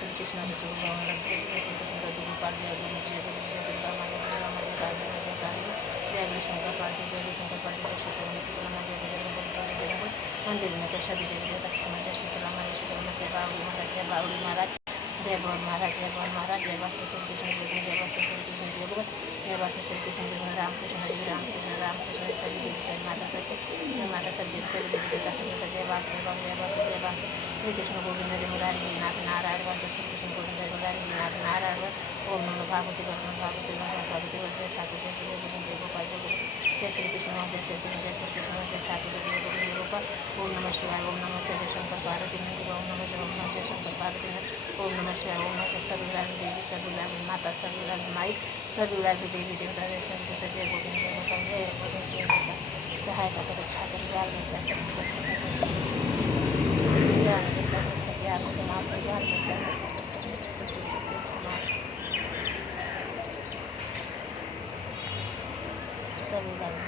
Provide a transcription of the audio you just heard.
श्री कृष्ण विष्णु भगवान श्री कृष्ण गति गोपाल जय गुरु जय गुरु जय दुर्गा माता दुर्गा माता काली जय काली जय गुरु शंकर पार्टी जय गुरु शंकर पार्टी जय शीतला शीतला जय जय मंदिर में प्रसाद जय जय अच्छा जय शीतला शीतला जय बावड़ी महाराज जय बोल महाराज जय बोल महाराज जय वास्तु श्री कृष्ण जय वास्तु श्री कृष्ण जय बोल जय वास्तु श्री कृष्ण जय रामकृष्ण सभी देवी सभी माता सत्य जय माता सभी सभी देवी देवता सभी जय वास्तु जय वास्तु श्री कृष्ण गोविंद जय मुरारी नाथ नारायण वंद श्री कृष्ण गोविंद जय मुरारी नाथ नारायण ओम नमो भागवती भागवती जय ठाकुर जय गोविंद जय गोपाल जय गोविंद जय श्री कृष्ण जय श्री कृष्ण जय श्री कृष्ण जय ठाकुर जय गोविंद जय गोपाल ओम नमः शिवाय ओम नमः जय शंकर पार्वती मंदिर ओम नमः जय शंकर पार्वती ओम नमः शिवाय ओम नमः सर्वराज देवी सर्वराज माता सर्वराज माई सर्वराज देवी देवता जय गोविंद जय गोपाल जय गोविंद जय गोपाल सहायता कर रक्षा कर ज्ञान में जाकर ज्ञान देता है सब ज्ञान को माफ कर ज्ञान में जाकर सर्वराज